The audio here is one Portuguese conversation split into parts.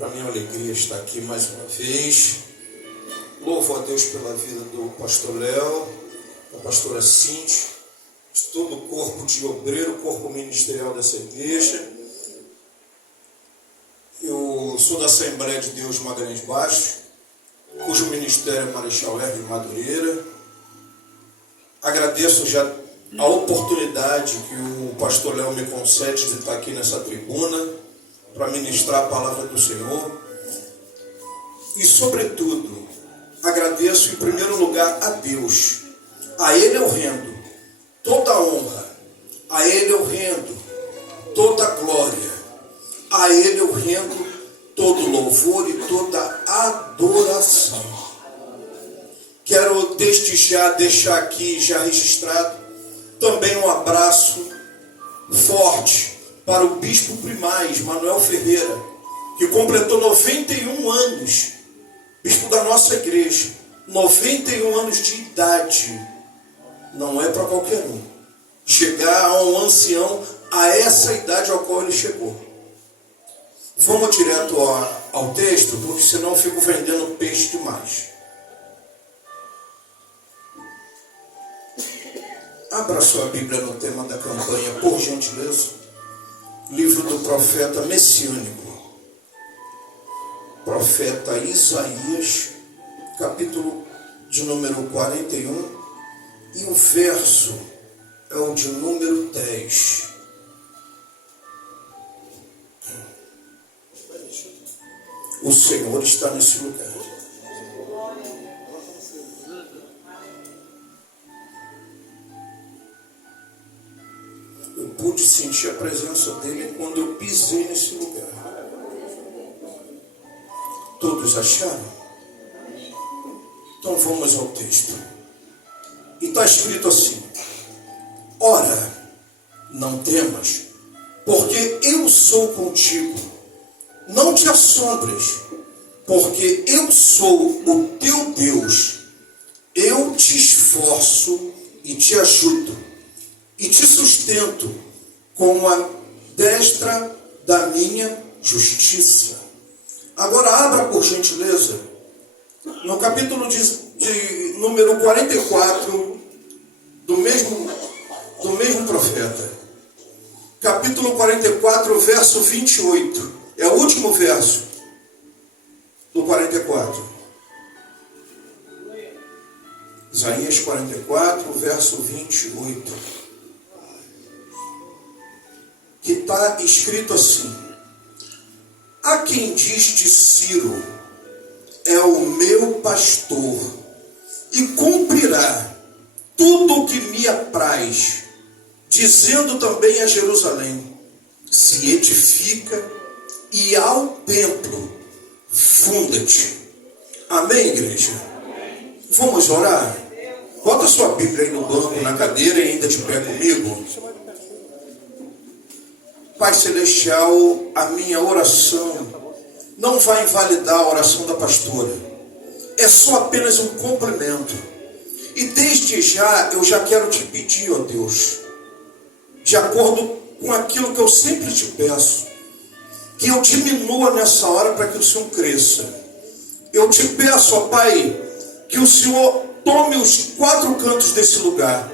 Para mim é uma alegria estar aqui mais uma vez. Louvo a Deus pela vida do pastor Léo, da pastora Cintia, de todo o corpo de obreiro, corpo ministerial dessa igreja. Eu sou da Assembleia de Deus Magalhães Baixo, cujo ministério é Marechal Hermes de Madureira. Agradeço já a oportunidade que o pastor Léo me concede de estar aqui nessa tribuna para ministrar a palavra do Senhor. E, sobretudo, agradeço em primeiro lugar a Deus. A Ele eu rendo toda a honra, a Ele eu rendo toda a glória, a Ele eu rendo todo louvor e toda adoração. Quero desde já deixar aqui já registrado também um abraço forte para o bispo primaz Manuel Ferreira, que completou 91 anos, bispo da nossa igreja, 91 anos de idade. Não é para qualquer um chegar a um ancião a essa idade ao qual ele chegou. Vamos direto ao texto, porque senão eu fico vendendo peixe demais. Abra sua Bíblia no tema da campanha, por gentileza. Livro do profeta messiânico, profeta Isaías, capítulo de número 41, e o verso é o de número 10. O Senhor está nesse lugar. Eu pude sentir a presença dele quando eu pisei nesse lugar. Todos acharam? Então vamos ao texto. E está escrito assim: ora, não temas, porque eu sou contigo. Não te assombres, porque eu sou o teu Deus. Eu te esforço e te ajudo, e te sustento com a destra da minha justiça. Agora abra, por gentileza, no capítulo de número 44 do mesmo profeta. Capítulo 44, verso 28. É o último verso do 44. Isaías 44, verso 28. Que está escrito assim: a quem diz de Ciro, é o meu pastor, e cumprirá tudo o que me apraz, dizendo também a Jerusalém, se edifica, e ao templo funda-te. Amém, igreja? Vamos orar? Bota sua Bíblia aí no banco, na cadeira, e ainda de pé comigo. Pai Celestial, a minha oração não vai invalidar a oração da pastora. É só apenas um complemento. E desde já, eu já quero te pedir, ó Deus, de acordo com aquilo que eu sempre te peço, que eu diminua nessa hora para que o Senhor cresça. Eu te peço, ó Pai, que o Senhor tome os 4 cantos desse lugar.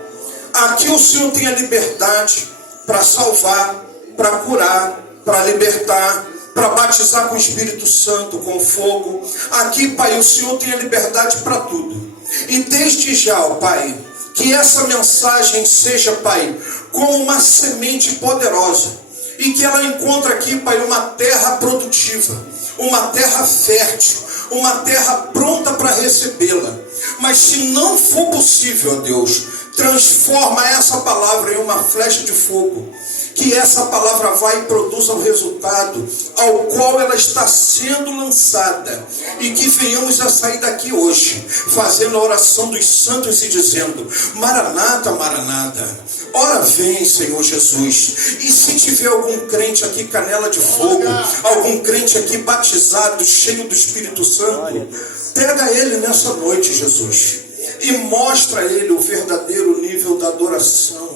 Aqui o Senhor tem a liberdade para salvar, para curar, para libertar, para batizar com o Espírito Santo, com fogo. Aqui, Pai, o Senhor tem a liberdade para tudo. E desde já, ó Pai, que essa mensagem seja, Pai, como uma semente poderosa, e que ela encontre aqui, Pai, uma terra produtiva, uma terra fértil, uma terra pronta para recebê-la. Mas se não for possível, ó Deus, transforma essa palavra em uma flecha de fogo, que essa palavra vai e produza o resultado ao qual ela está sendo lançada, e que venhamos a sair daqui hoje fazendo a oração dos santos e dizendo: Maranata, Maranata, ora vem, Senhor Jesus. E se tiver algum crente aqui canela de fogo, algum crente aqui batizado, cheio do Espírito Santo, pega ele nessa noite, Jesus, e mostra a ele o verdadeiro nível da adoração.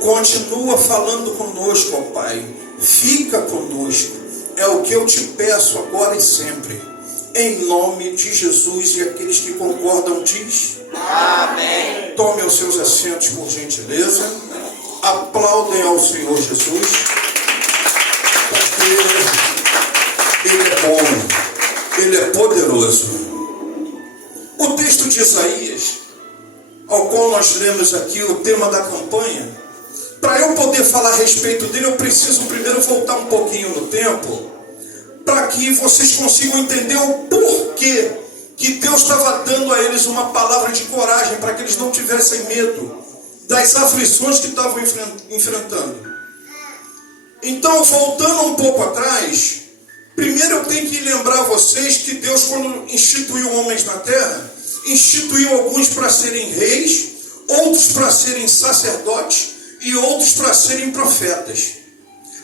Continua falando conosco, ó Pai. Fica conosco. é o que eu te peço agora e sempre. Em nome de Jesus, e aqueles que concordam diz: amém. Tome os seus assentos, por gentileza. Aplaudem ao Senhor Jesus, porque Ele é bom, Ele é poderoso. O texto de Isaías, ao qual nós lemos aqui o tema da campanha, para eu poder falar a respeito dele, eu preciso primeiro voltar um pouquinho no tempo, para que vocês consigam entender o porquê que Deus estava dando a eles uma palavra de coragem, para que eles não tivessem medo das aflições que estavam enfrentando. Então, voltando um pouco atrás, primeiro eu tenho que lembrar vocês que Deus, quando instituiu homens na terra, instituiu alguns para serem reis, outros para serem sacerdotes e outros para serem profetas.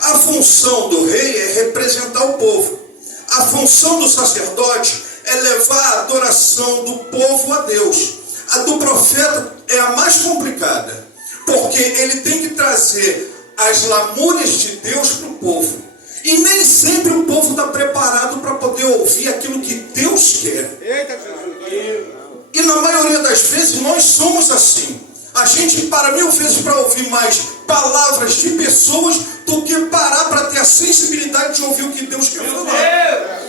A função do rei é representar o povo. A função do sacerdote é levar a adoração do povo a Deus. A do profeta é a mais complicada, porque ele tem que trazer as lamúrias de Deus para o povo. E nem sempre o povo está preparado para poder ouvir aquilo que Deus quer. Eita, Jesus. E na maioria das vezes nós somos assim. A gente para 1000 vezes para ouvir mais palavras de pessoas do que parar para ter a sensibilidade de ouvir o que Deus quer falar.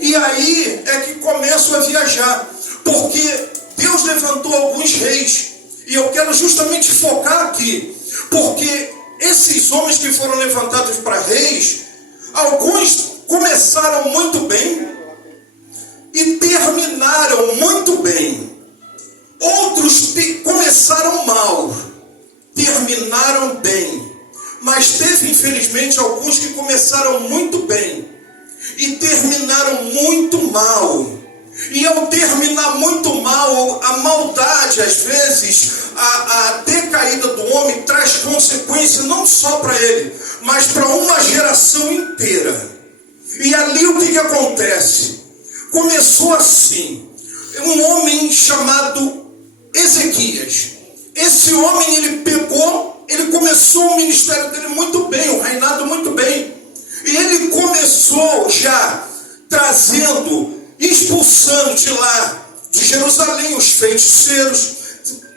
E aí é que começo a viajar, porque Deus levantou alguns reis, e eu quero justamente focar aqui, porque esses homens que foram levantados para reis, alguns começaram muito bem e terminaram muito bem. Outros começaram mal, terminaram bem. Mas teve, infelizmente, alguns que começaram muito bem e terminaram muito mal. E ao terminar muito mal, a maldade, às vezes, a decaída do homem traz consequência não só para ele, mas para uma geração inteira. E ali o que acontece? Começou assim, um homem chamado Ezequias. Esse homem, ele começou o ministério dele muito bem, o reinado muito bem. E ele começou já expulsando de lá, de Jerusalém, os feiticeiros,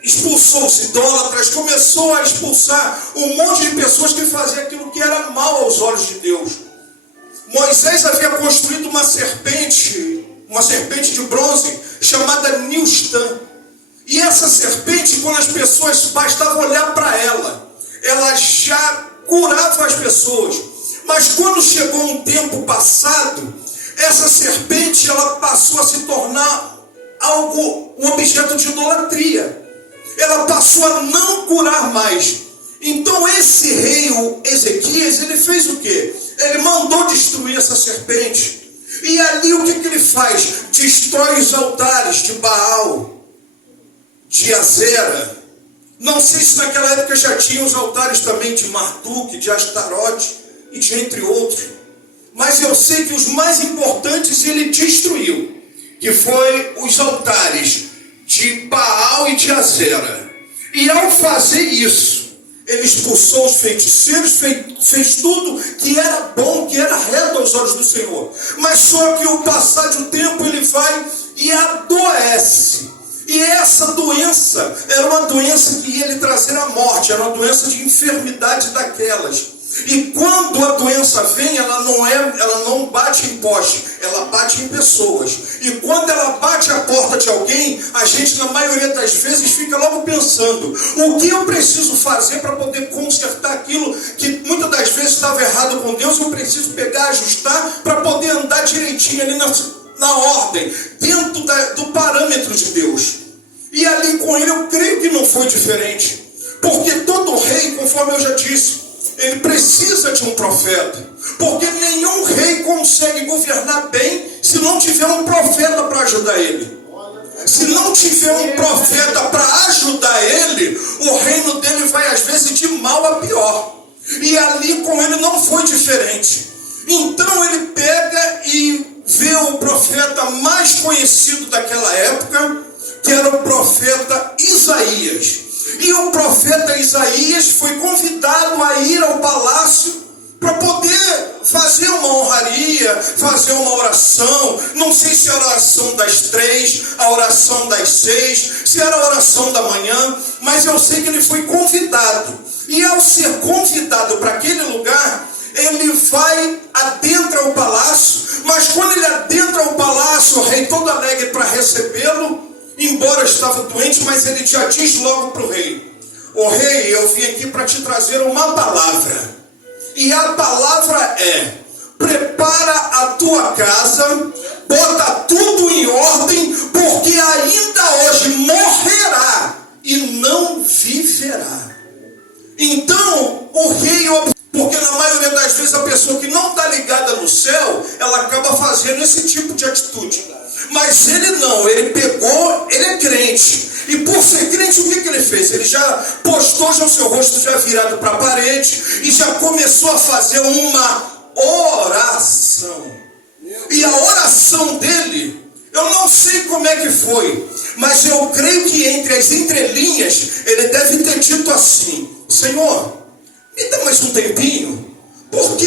expulsou os idólatras, começou a expulsar um monte de pessoas que faziam aquilo que era mal aos olhos de Deus. Moisés havia construído uma serpente de bronze, chamada Nilstã. E essa serpente, quando as pessoas bastavam olhar para ela já curava as pessoas. Mas quando chegou um tempo passado, essa serpente ela passou a se tornar um objeto de idolatria. Ela passou a não curar mais. Então esse rei, o Ezequias, ele fez o quê? Ele mandou destruir essa serpente. E ali o que ele faz? Destrói os altares de Baal, de Azera. Não sei se naquela época já tinha os altares também de Marduk, de Astarote e de entre outros. Mas eu sei que os mais importantes ele destruiu, que foi os altares de Baal e de Azera. E ao fazer isso, ele expulsou os feiticeiros, fez tudo que era bom, que era reto aos olhos do Senhor. Mas só que ao passar do tempo ele vai e adoece. E essa doença era uma doença que ia lhe trazer a morte, era uma doença de enfermidade daquelas. E quando a doença vem, ela não bate em poste, ela bate em pessoas. E quando ela bate a porta de alguém, a gente na maioria das vezes fica logo pensando: o que eu preciso fazer para poder consertar aquilo que muitas das vezes estava errado com Deus? Eu preciso pegar, ajustar para poder andar direitinho ali na ordem, dentro do parâmetro de Deus. E ali com ele eu creio que não foi diferente, porque todo rei, conforme eu já disse, ele precisa de um profeta, porque nenhum rei consegue governar bem se não tiver um profeta para ajudar ele. Se não tiver um profeta para ajudar ele, o reino dele vai às vezes de mal a pior. E ali com ele não foi diferente. Então ele pega e vê o profeta mais conhecido daquela época, que era o profeta Isaías. E o profeta Isaías foi convidado a ir ao palácio para poder fazer uma honraria, fazer uma oração. Não sei se era a oração das 3, a oração das 6, se era a oração da manhã, mas eu sei que ele foi convidado. E ao ser convidado para aquele lugar, ele vai, adentra o palácio, mas quando ele adentra o palácio, o rei todo alegre para recebê-lo, embora estava doente, mas ele já diz logo para o rei: "Ô rei, eu vim aqui para te trazer uma palavra. E a palavra é: prepara a tua casa, bota tudo em ordem, porque ainda hoje morrerá e não viverá." Então o rei, porque na maioria das vezes a pessoa que não está ligada no céu, ela acaba fazendo esse tipo de atitude. Mas ele não, ele pegou, ele é crente. E por ser crente, o que ele fez? Ele já postou já o seu rosto já virado para a parede e já começou a fazer uma oração. E a oração dele, eu não sei como é que foi, mas eu creio que entre as entrelinhas, ele deve ter dito assim: "Senhor, me dá mais um tempinho, porque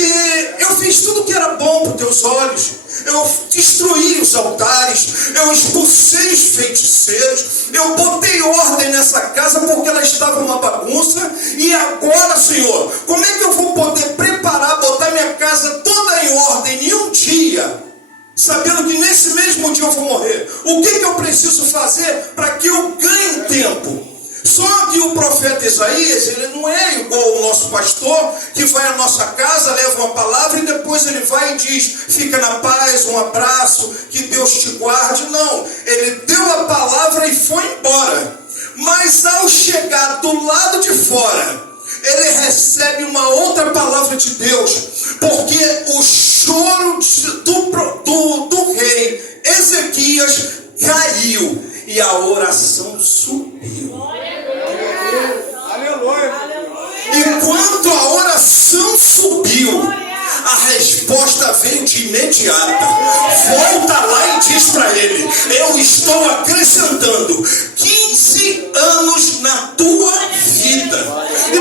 eu fiz tudo que era bom para os teus olhos. Eu destruí os altares, eu expulsei os feiticeiros, eu botei ordem nessa casa porque ela estava uma bagunça. E agora, Senhor, como é que eu vou poder preparar, botar minha casa toda em ordem em um dia, sabendo que nesse mesmo dia eu vou morrer? O que eu preciso fazer para que eu ganhe tempo?" Só que o profeta Isaías, ele não é igual o nosso pastor, que vai à nossa casa, leva uma palavra e depois ele vai e diz: "Fica na paz, um abraço, que Deus te guarde." Não, ele deu a palavra e foi embora. Mas ao chegar do lado de fora, ele recebe uma outra palavra de Deus, porque o choro do rei Ezequias caiu e a oração subiu. E quando a oração subiu, a resposta veio de imediata. Volta lá e diz para ele: "Eu estou acrescentando 15 anos na tua vida."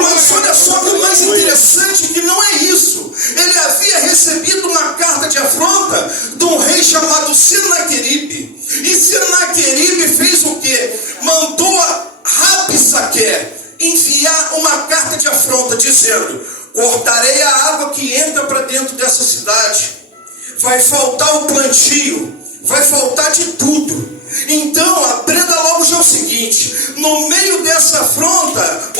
Mas olha só que o mais interessante que não é isso. Ele havia recebido uma carta de afronta de um rei chamado Senaqueribe. E Senaqueribe fez o quê? Mandou a Rabsaque enviar uma carta de afronta dizendo: "Cortarei a água que entra para dentro dessa cidade. Vai faltar o plantio, vai faltar de tudo." Então aprenda logo já o seguinte: no meio dessa afronta,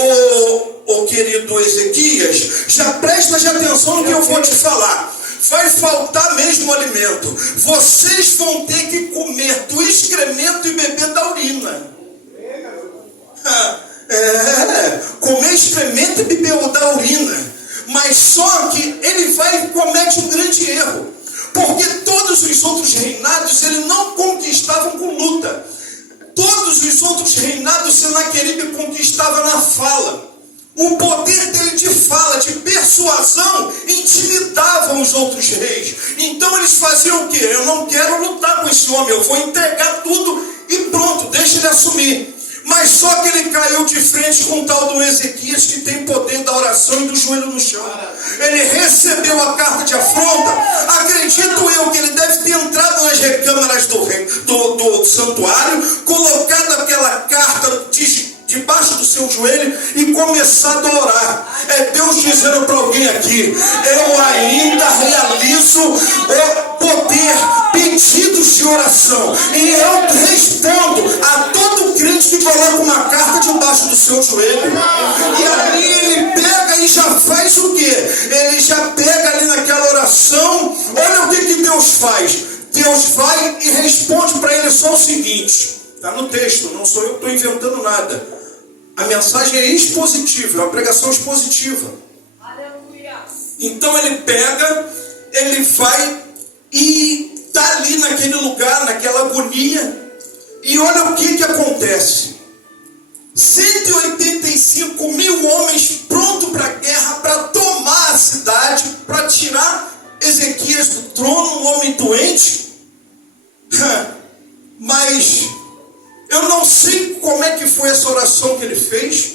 o querido Ezequias, já presta atenção no que eu vou te falar. Vai faltar mesmo alimento. Vocês vão ter que comer do excremento e beber da urina. Comer excremento e beber da urina. Mas só que ele vai e comete um grande erro, porque todos os outros reinados ele não conquistavam com luta. Todos os outros reinados Senaqueribe conquistava na fala. O poder dele de fala, de persuasão, intimidavam os outros reis. Então eles faziam o quê? "Eu não quero lutar com esse homem, eu vou entregar tudo e pronto, deixa ele assumir." Mas só que ele caiu de frente com o tal do Ezequias, que tem poder da oração e do joelho no chão. Ele recebeu a carta de afronta. Acredito eu que ele deve ter entrado nas recâmaras do santuário, colocado aquela carta debaixo do seu joelho e começado a orar. É Deus dizendo para alguém aqui: "Eu ainda realizo o poder, pedidos de oração, e eu respondo a todo crente que coloca uma carta debaixo do seu joelho." E ali ele pega e já faz o quê? Ele já pega ali naquela oração. Olha o que Deus faz. Deus vai e responde para ele só o seguinte: está no texto, não sou eu que estou inventando nada. A mensagem é expositiva, é uma pregação expositiva. Aleluia. Então ele pega, ele vai e está ali naquele lugar, naquela agonia. E olha o que acontece. 185 mil homens prontos para a guerra, para tomar a cidade, para tirar Ezequias do trono, um homem doente. Mas eu não sei como é que foi essa oração que ele fez,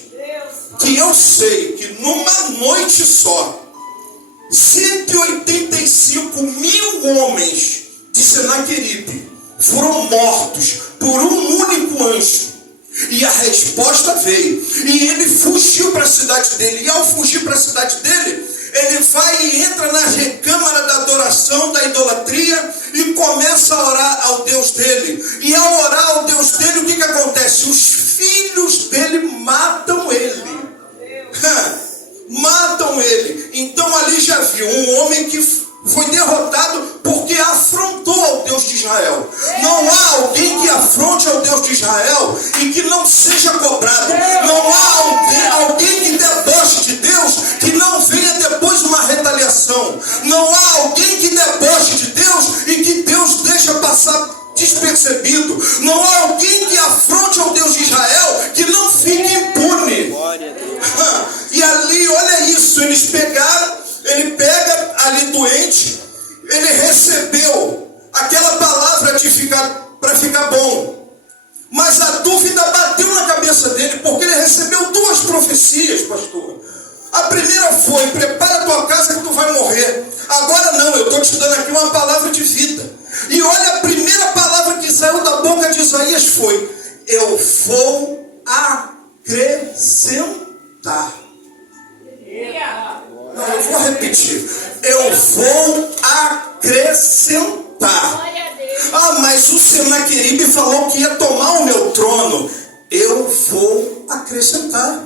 que eu sei que numa noite só, 185 mil homens de Senaqueribe foram mortos por um único anjo. E a resposta veio. E ele fugiu para a cidade dele. E ao fugir para a cidade dele, ele vai e entra na recâmara da adoração, da idolatria, e começa a orar ao Deus dele. E ao orar ao Deus dele, o que acontece? Os filhos dele matam ele. Matam ele. Então ali já viu um homem que foi derrotado porque afrontou ao Deus de Israel. Não há alguém que afronte ao Deus de Israel e que não seja cobrado. Não há alguém que deboche de Deus que não venha depois uma retaliação. Não há alguém que deboche de Deus e que Deus deixa passar despercebido. Não há alguém que afronte ao Deus de Israel que não fique impune. E ali, olha isso, ele pega ali doente, ele recebeu aquela palavra para ficar bom. Mas a dúvida bateu na cabeça dele, porque ele recebeu duas profecias, pastor. A primeira foi: prepara a tua casa que tu vai morrer. Agora não, eu estou te dando aqui uma palavra de vida. E olha, a primeira palavra que saiu da boca de Isaías foi: eu vou acrescentar. Não, eu vou repetir. Eu vou acrescentar. Ah, mas o Senaqueribe falou que ia tomar o meu trono. Eu vou acrescentar.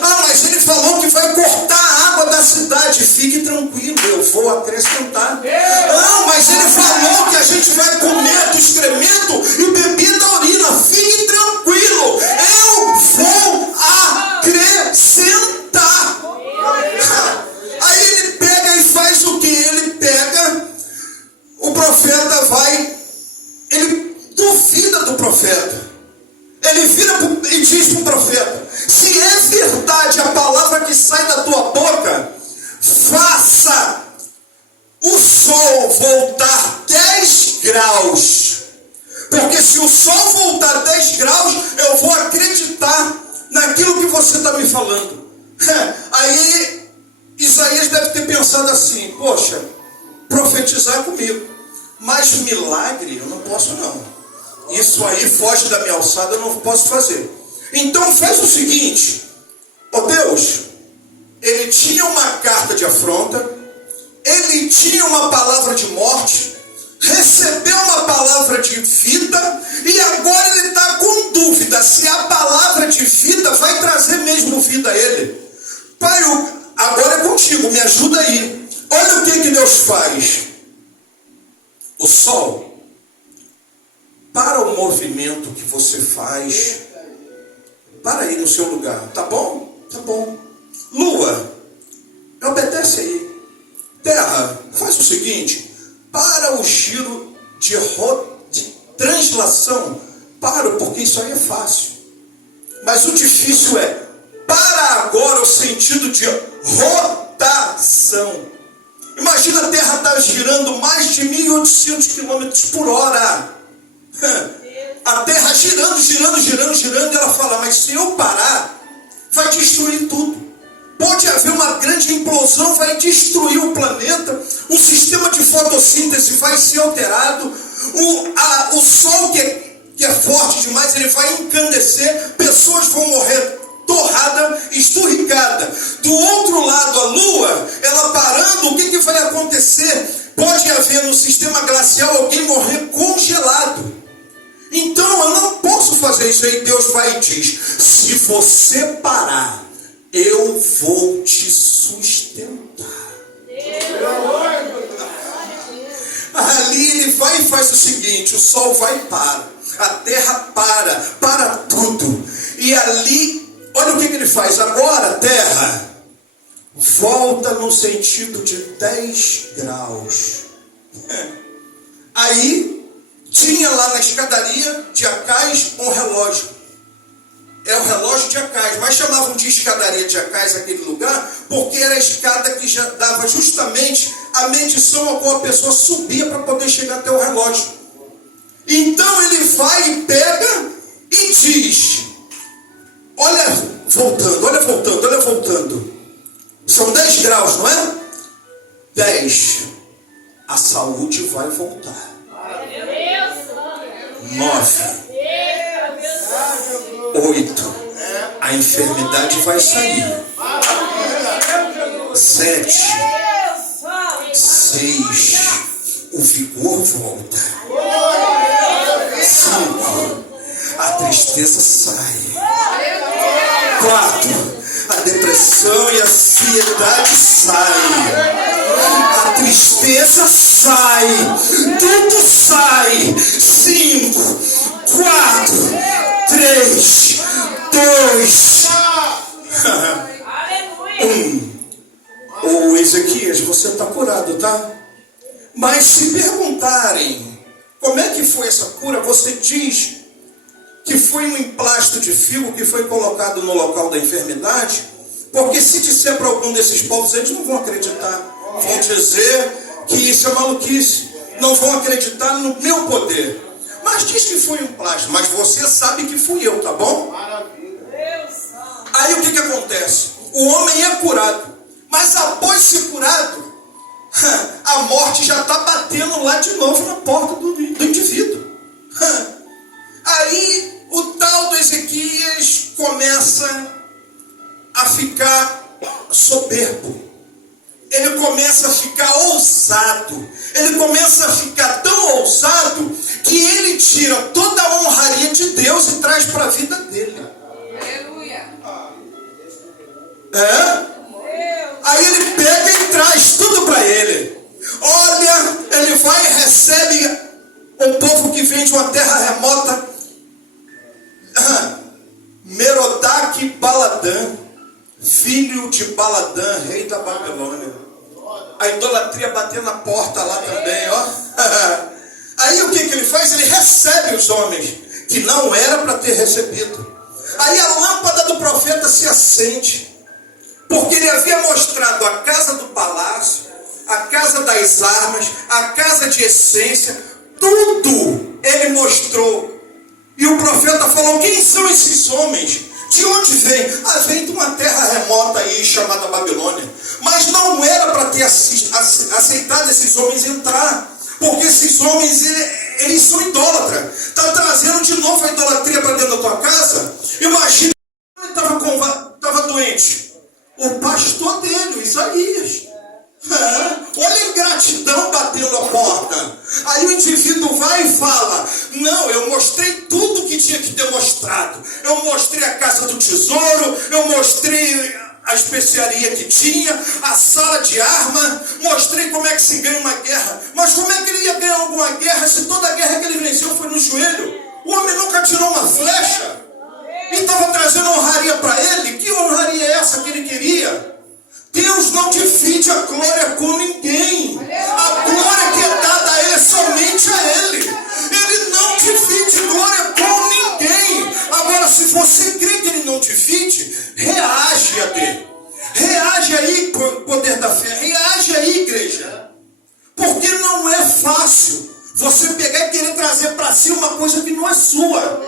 Ah, mas ele falou que vai cortar a água da cidade. Fique tranquilo, eu vou acrescentar. Ah, mas ele falou que a gente vai comer do excremento e beber da urina. Fique tranquilo, eu vou acrescentar. Aí ele pega e faz o que? Ele pega, o profeta vai, ele duvida do profeta. Ele vira e diz para o profeta: se é verdade a palavra que sai da tua boca, faça o sol voltar 10 graus. Porque se o sol voltar 10 graus, eu vou acreditar naquilo que você está me falando. Aí Isaías deve ter pensado assim: poxa, profetizar comigo, mas milagre eu não posso não. Isso aí foge da minha alçada, eu não posso fazer. Então faz o seguinte: ó Deus, ele tinha uma carta de afronta, ele tinha uma palavra de morte, recebeu uma palavra de vida, e agora ele está com dúvida se a palavra de vida vai trazer mesmo vida a ele. Pai, agora é contigo, me ajuda aí. Olha o que Deus faz. O sol, para o movimento que você faz, para aí no seu lugar, tá bom? Tá bom. Lua, obedece aí. Terra, faz o seguinte: para o giro de translação, porque isso aí é fácil. Mas o difícil é: para agora o sentido de rotação. Imagina a Terra estar girando mais de 1.800 km por hora. A Terra girando, e ela fala: mas se eu parar, vai destruir tudo. Pode haver uma grande implosão, vai destruir o planeta, o sistema de fotossíntese vai ser alterado, o sol que é forte demais, ele vai encandecer, pessoas vão morrer torrada, esturricada. Do outro lado, a Lua, ela parando, o que vai acontecer? Pode haver no sistema glacial alguém morrer congelado. Então eu não posso fazer isso. Aí Deus vai e diz: se você parar, eu vou te sustentar. Ali ele vai e faz o seguinte: o sol vai e para, a terra para tudo. E ali, olha o que ele faz. Agora, terra, volta no sentido de 10 graus. Aí tinha lá na escadaria de Acais um relógio. É o relógio de Acais, mas chamavam de escadaria de Acais aquele lugar, porque era a escada que já dava justamente a medição a qual a pessoa subia para poder chegar até o relógio. Então ele vai e pega e diz: olha voltando. São 10 graus, não é? 10, a saúde vai voltar. 9, 8, a enfermidade vai sair. 7, 6, o vigor volta. 5, a tristeza sai. 4, a depressão e a ansiedade saem. A tristeza sai. Tudo sai. 5, 4, 3, 2, 1. Ô Ezequias, você está curado, tá? Mas se perguntarem como é que foi essa cura, você diz que foi um emplasto de fio que foi colocado no local da enfermidade, porque se disser para algum desses povos, eles não vão acreditar. Vão dizer que isso é maluquice. Não vão acreditar no meu poder. Mas diz que foi um emplasto. Mas você sabe que fui eu, tá bom? Aí o que acontece? O homem é curado. Mas após ser curado, a morte já está batendo lá de novo na porta do indivíduo. Aí o tal do Ezequias começa a ficar soberbo. Ele começa a ficar ousado. Ele começa a ficar tão ousado que ele tira toda a honraria de Deus e traz para a vida dele. Aleluia. Aí ele pega e traz tudo para ele. Olha, ele vai e recebe um povo que vem de uma terra remota. Merodach Baladã, filho de Baladã, rei da Babilônia. A idolatria batendo na porta lá também, ó. Aí o que ele faz? Ele recebe os homens que não era para ter recebido. Aí a lâmpada do profeta se acende, porque ele havia mostrado a casa do palácio, a casa das armas, a casa de essência, tudo ele mostrou. E o profeta falou: quem são esses homens? De onde vem? Vem de uma terra remota aí chamada Babilônia. Mas não era para ter aceitado esses homens entrar, porque esses homens, eles são idólatras. Está trazendo de novo a idolatria para dentro da tua casa. Imagina, ele estava doente. O pastor dele, o Isaías. Olha a ingratidão batendo a porta. Aí o indivíduo vai e fala: não, eu mostrei tudo que tinha que ter mostrado. Eu mostrei a casa do tesouro, eu mostrei a especiaria que tinha, a sala de arma, mostrei como é que se ganha uma guerra. Mas como é que ele ia ganhar alguma guerra se toda a guerra que ele venceu foi no joelho? O homem nunca tirou uma flecha e estava trazendo honraria para ele. Que honraria é essa que ele queria? Deus não divide a glória com ninguém. A glória que é dada a ele é somente a ele. Ele não divide glória com ninguém. Agora, se você crê que ele não divide, reage a Deus. Reage aí, poder da fé. Reage aí, igreja. Porque não é fácil você pegar e querer trazer para si uma coisa que não é sua.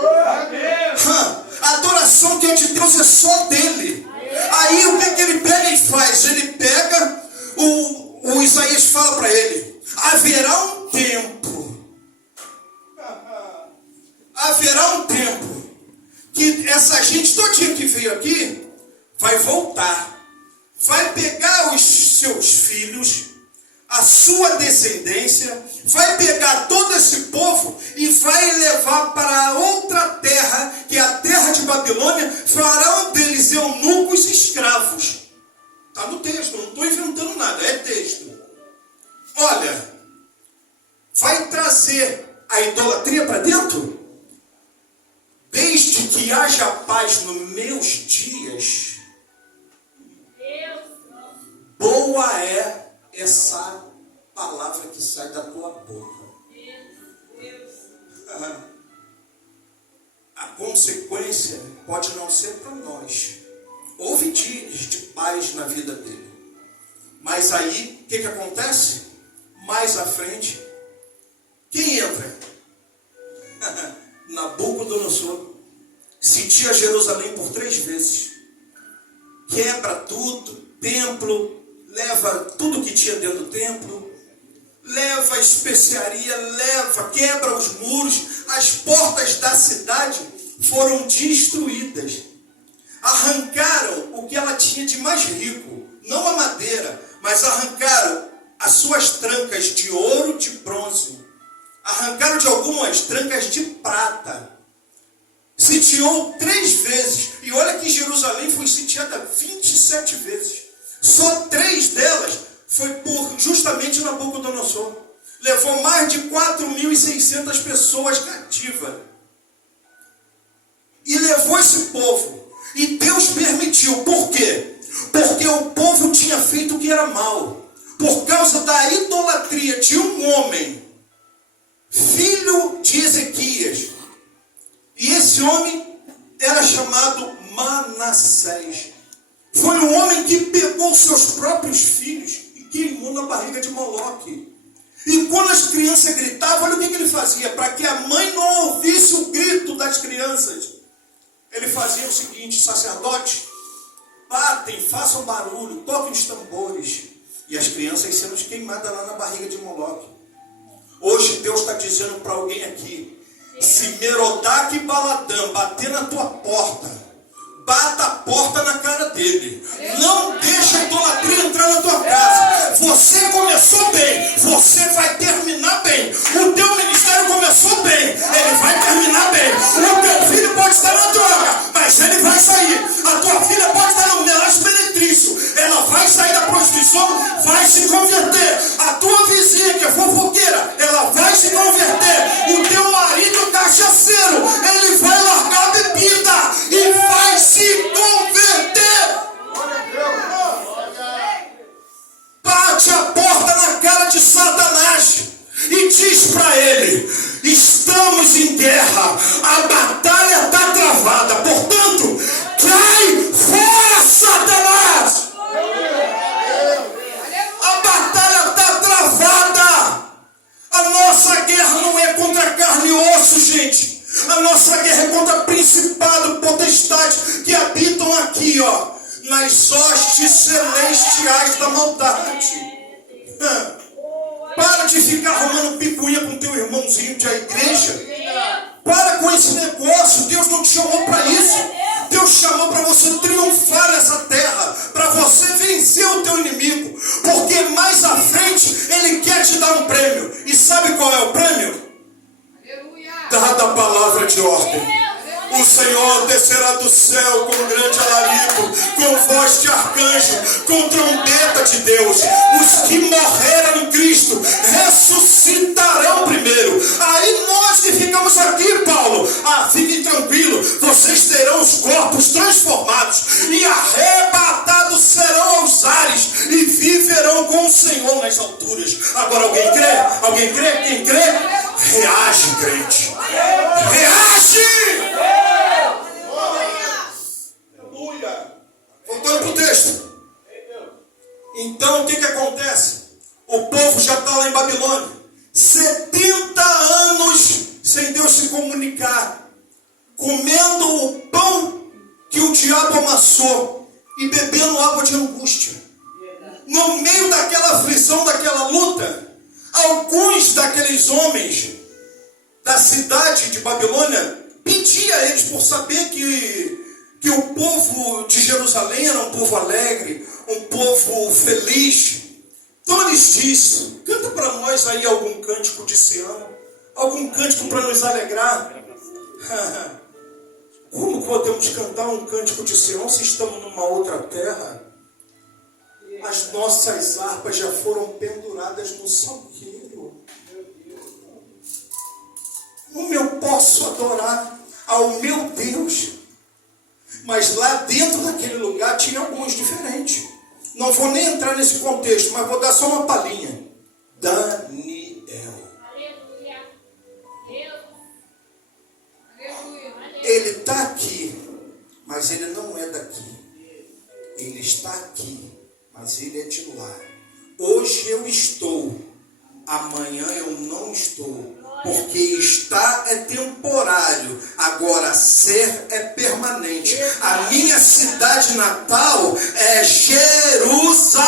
A adoração que é de Deus é só dele. Aí o que ele pega e faz? Ele pega, o Isaías fala para ele: haverá um tempo que essa gente todinha que veio aqui vai voltar, vai pegar os seus filhos, a sua descendência, vai pegar todo esse povo e vai levar para outra terra, que é a terra de Babilônia, farão deles eunucos e escravos. Está no texto, não estou inventando nada, é texto. Olha, vai trazer a idolatria para dentro? Desde que haja paz nos meus dias, boa é essa palavra que sai da tua boca. A consequência pode não ser para nós. Houve dias de paz na vida dele. Mas aí, o que acontece? Mais à frente, quem entra? Nabucodonosor sitia Jerusalém por 3 vezes. Quebra tudo, templo, leva tudo que tinha dentro do templo, leva a especiaria, quebra os muros, as portas da cidade foram destruídas. Arrancaram o que ela tinha de mais rico, não a madeira, mas arrancaram as suas trancas de ouro, de bronze, arrancaram de algumas trancas de prata, sitiou 3 vezes, e olha que Jerusalém foi sitiada 27 vezes, só 3 delas foi por justamente Nabucodonosor, levou mais de 4.600 pessoas cativas, e levou esse povo, e Deus permitiu, por quê? Porque o povo tinha feito o que era mal, por causa da idolatria de um homem, filho de Ezequias, e esse homem era chamado Manassés. Foi um homem que pegou seus próprios filhos e queimou na barriga de Moloque. E quando as crianças gritavam, olha o que ele fazia, para que a mãe não ouvisse o grito das crianças. Ele fazia o seguinte: sacerdote, batem, façam barulho, toquem os tambores. E as crianças sendo queimadas lá na barriga de Moloque. Hoje Deus está dizendo para alguém aqui: se Merodach e Baladã bater na tua porta, bata a porta na cara dele. Não deixa a idolatria entrar na tua casa. Você começou bem, você vai terminar bem. O teu ministério começou bem, ele vai terminar bem. O teu filho pode estar na droga, mas ele vai sair. A tua filha pode estar no melhor benetrício, ela vai sair da prostituição, vai se converter. A tua vizinha que é fofoqueira, ela vai se converter. O teu marido cachaceiro, ele vai largar a bebida e vai se converter. Bate a porta na cara de Satanás e diz para ele: estamos em guerra, a batalha está travada, portanto, cai fora, Satanás! A batalha está travada. A nossa guerra não é contra carne e osso, gente. A nossa guerra é contra principado, potestade que habitam aqui, ó, nas hostes celestiais da maldade. Para de ficar arrumando picuinha com teu irmãozinho de igreja. Para com esse negócio. Deus não te chamou para isso. Deus chamou para você triunfar nessa terra, para você vencer o teu inimigo, porque mais à frente ele quer te dar um prêmio. E sabe qual é o prêmio? Dada a palavra de ordem, o Senhor descerá do céu com grande alarido, com voz de arcanjo, com trombeta de Deus. Os que morreram em Cristo ressuscitarão primeiro. Aí nós que ficamos aqui, Paulo, fique tranquilo, vocês terão os corpos transformados e arrebatados serão aos ares e viverão com o Senhor nas alturas. Agora alguém crê? Alguém crê? Quem crê? Reage, crente. Reage! Aleluia! Voltando para o texto. Então o que acontece? O povo já está lá em Babilônia. 70 anos sem Deus se comunicar. Comendo o pão que o diabo amassou e bebendo água de angústia. No meio daquela aflição, daquela luta, alguns daqueles homens da cidade de Babilônia pediam a eles por saber que o povo de Jerusalém era um povo alegre, um povo feliz. Então eles dizem: canta para nós aí algum cântico de Sião, algum cântico para nos alegrar. Como podemos cantar um cântico de Sião se estamos numa outra terra? As nossas harpas já foram penduradas no salgueiro. Como eu posso adorar ao meu Deus? Mas lá dentro daquele lugar tinha alguns diferentes. Não vou nem entrar nesse contexto, mas vou dar só uma palhinha. Daniel. Aleluia. Deus. Aleluia. Ele está aqui, mas ele não é daqui. Ele está aqui, mas ele é de lá. Hoje eu estou, amanhã eu não estou. Porque estar é temporário, agora ser é permanente. A minha cidade natal é Jerusalém.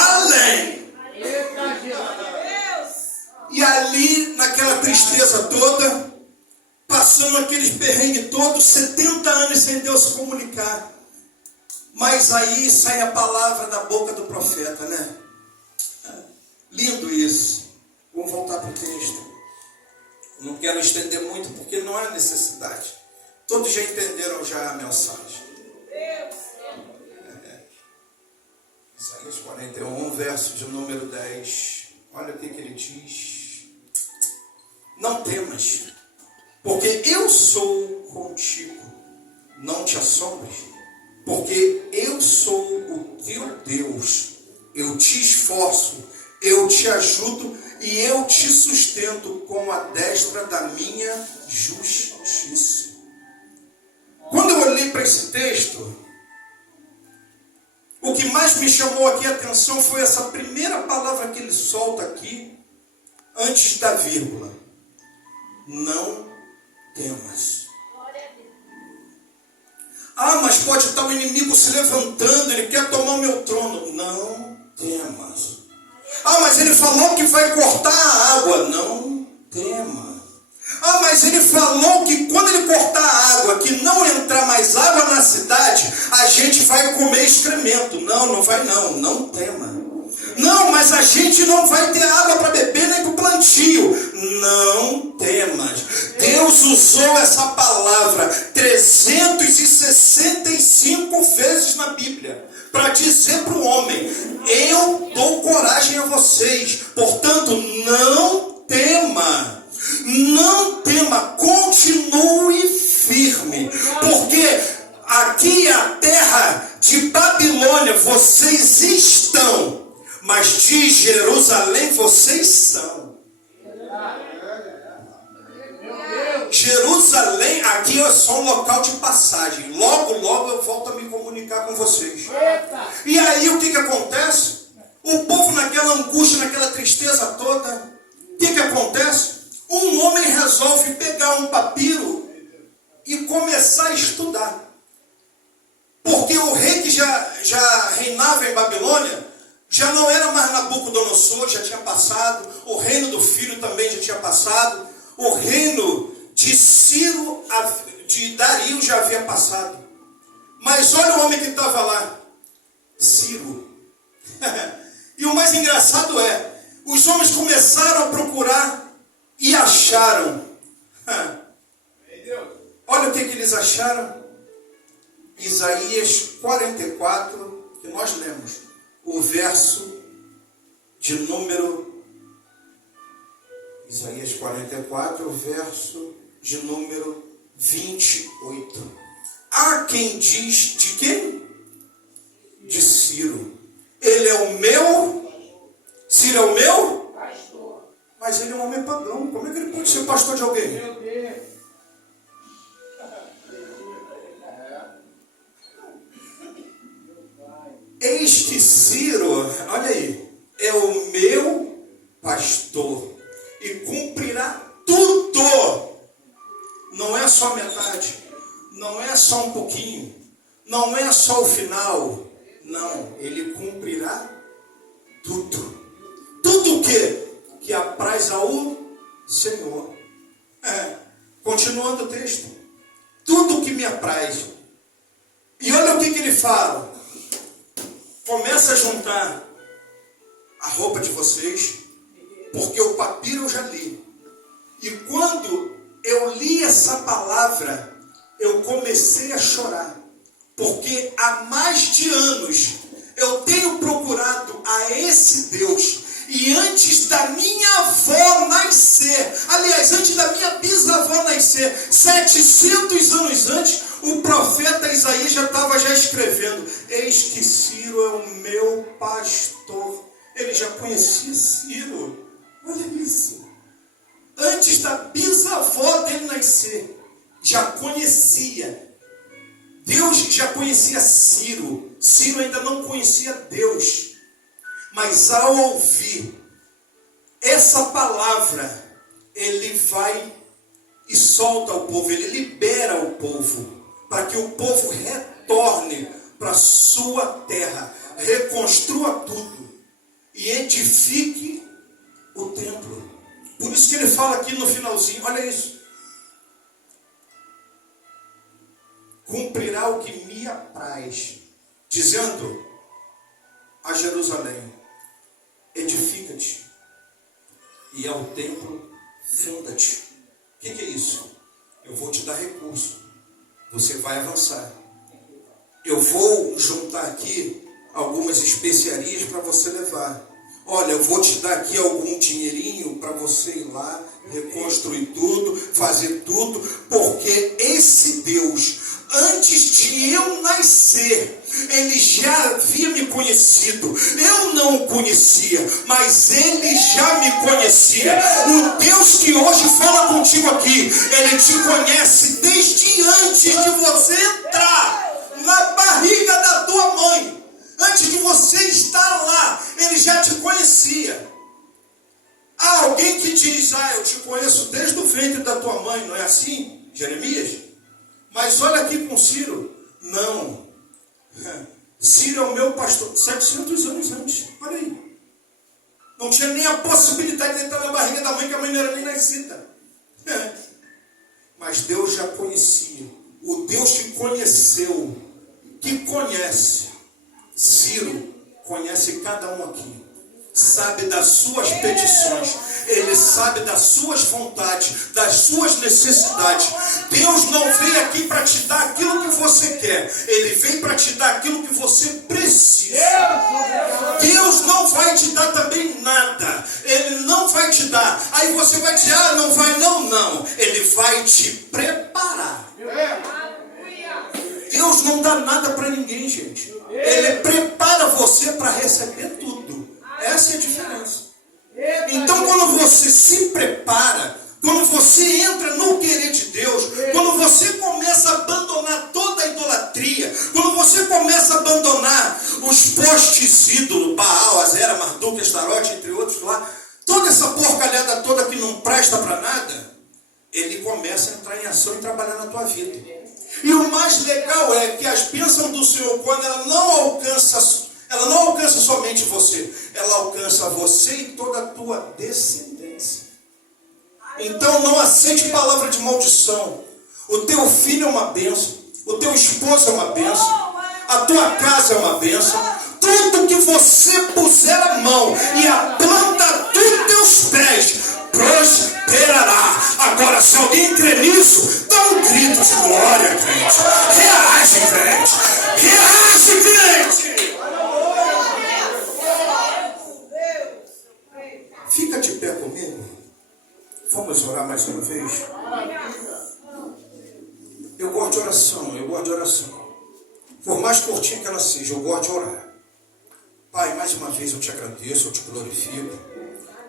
E ali, naquela tristeza toda, passando aqueles perrengues todos, 70 anos sem Deus se comunicar. Mas aí sai a palavra da boca do profeta, né? Lindo isso. Vamos voltar para o texto. Não quero estender muito, porque não há necessidade. Todos já entenderam já a mensagem. Isaías 41, verso de número 10. Olha o que ele diz. Não temas, porque eu sou contigo. Não te assombres, porque eu sou o teu Deus. Eu te esforço, eu te ajudo e eu te sustento com a destra da minha justiça. Quando eu olhei para esse texto, o que mais me chamou aqui a atenção foi essa primeira palavra que ele solta aqui, antes da vírgula. Não temas. Ah, mas pode estar o inimigo se levantando, ele quer tomar o meu trono. Não temas. Ah, mas ele falou que vai cortar a água. Não tema. Ah, mas ele falou que quando ele cortar a água, que não entrar mais água na cidade, a gente vai comer excremento. Não, não vai não. Não tema. Não, mas a gente não vai ter água para beber nem para o plantio. Não temas. Deus usou essa palavra 365 vezes na Bíblia para dizer para o homem: eu dou coragem a vocês, portanto não tema. Não tema, continue firme, porque aqui é a terra de Babilônia vocês estão, mas de Jerusalém vocês são. Jerusalém aqui é só um local de passagem. Logo, logo eu volto a me comunicar com vocês. E aí o que acontece? O povo naquela angústia, naquela tristeza toda, o que acontece? Um homem resolve pegar um papiro e começar a estudar. Porque o rei que já reinava em Babilônia já não era mais Nabucodonosor, já tinha passado. O reino do filho também já tinha passado. O reino de Ciro, de Dario já havia passado. Mas olha o homem que estava lá. Ciro. E o mais engraçado é, os homens começaram a procurar e acharam. Olha o que eles acharam. Isaías 44, que nós lemos. O verso de número... Isaías 44, o verso de número 28. Há quem diz de quem? De Ciro. Ele é o meu... Ciro é o meu? Pastor. Mas ele é um homem pagão. Como é que ele pode ser pastor de alguém? Meu Deus. Eis que Ciro, olha aí, é o meu pastor e cumprirá tudo. Não é só metade, não é só um pouquinho, não é só o final. Não, ele cumprirá tudo. Tudo o quê? Que apraz ao Senhor. Continuando o texto. Tudo que me apraz. E olha o que ele fala. Começa a juntar a roupa de vocês, porque o papiro eu já li. E quando eu li essa palavra, eu comecei a chorar. Porque há mais de anos eu tenho procurado a esse Deus. E antes da minha avó nascer, aliás, antes da minha bisavó nascer, 700 anos antes, o profeta Isaías já estava escrevendo: eis que Ciro é o meu pastor. Ele já conhecia Ciro. Olha isso. Antes da bisavó dele nascer, já conhecia. Deus já conhecia Ciro. Ciro ainda não conhecia Deus. Mas ao ouvir essa palavra, ele vai e solta o povo, ele libera o povo, para que o povo retorne para a sua terra, reconstrua tudo e edifique o templo. Por isso que ele fala aqui no finalzinho, olha isso. Cumprirá o que me apraz, dizendo a Jerusalém, edifica-te, e ao templo funda-te. O que é isso? Eu vou te dar recurso, você vai avançar. Eu vou juntar aqui algumas especiarias para você levar. Olha, eu vou te dar aqui algum dinheirinho para você ir lá, reconstruir tudo, fazer tudo, porque esse Deus, antes de eu nascer, ele já havia me conhecido. Eu não o conhecia, mas ele já me conhecia. O Deus que hoje fala contigo aqui, ele te conhece desde antes de você entrar na barriga da tua mãe. Antes de você estar lá, ele já te conhecia. Há alguém que diz, eu te conheço desde o ventre da tua mãe, não é assim, Jeremias? Mas olha aqui com Ciro, não. Ciro é o meu pastor, 700 anos antes, olha aí. Não tinha nem a possibilidade de entrar na barriga da mãe, que a mãe não era nem nascida. Mas Deus já conhecia. O Deus que conheceu, que conhece, Ciro conhece cada um aqui, sabe das suas petições, ele sabe das suas vontades, das suas necessidades. Deus não veio aqui para te dar aquilo que você quer, ele veio para te dar aquilo que você precisa. Deus não vai te dar também nada, ele não vai te dar, aí você vai dizer, não vai, não, ele vai te preparar. Deus não dá nada para ninguém, gente. Ele prepara você para receber tudo. Essa é a diferença. Então, quando você se prepara, quando você entra no querer de Deus, quando você começa a abandonar toda a idolatria, quando você começa a abandonar os postes ídolos, Baal, Azera, Marduk, Astarote, entre outros lá, toda essa porcalhada toda que não presta para nada, ele começa a entrar em ação e trabalhar na tua vida. E o mais legal é que as bênçãos do Senhor, quando ela não alcança somente você, ela alcança você e toda a tua descendência. Então não aceite palavra de maldição. O teu filho é uma bênção, o teu esposo é uma bênção, a tua casa é uma bênção. Tudo que você puser a mão e a planta dos teus pés prosperará. Agora, se alguém crê nisso, dá um grito de glória, crente. Reage, crente. Fica de pé comigo. Vamos orar mais uma vez. Eu gosto de oração. Por mais curtinha que ela seja, eu gosto de orar. Pai, mais uma vez eu te agradeço, eu te glorifico.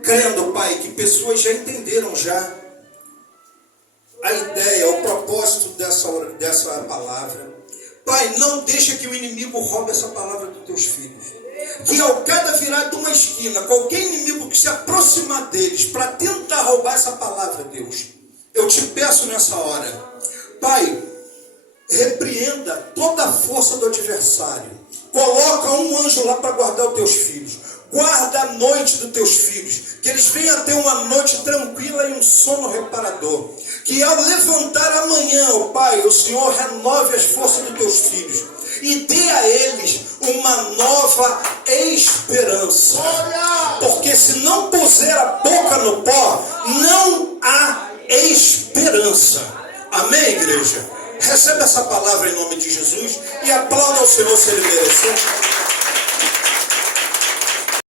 Crendo, Pai, que pessoas já entenderam já a ideia, o propósito dessa palavra. Pai, não deixa que o inimigo roube essa palavra dos teus filhos. Que ao cada virada de uma esquina, qualquer inimigo que se aproximar deles para tentar roubar essa palavra, Deus, eu te peço nessa hora, Pai, repreenda toda a força do adversário. Coloca um anjo lá para guardar os teus filhos. Guarda a noite dos teus filhos, que eles venham ter uma noite tranquila e um sono reparador. Que ao levantar amanhã, ó Pai, o Senhor renove as forças dos teus filhos e dê a eles uma nova esperança. Porque se não puser a boca no pó, não há esperança. Amém, igreja? Recebe essa palavra em nome de Jesus e aplauda ao Senhor se ele merecer.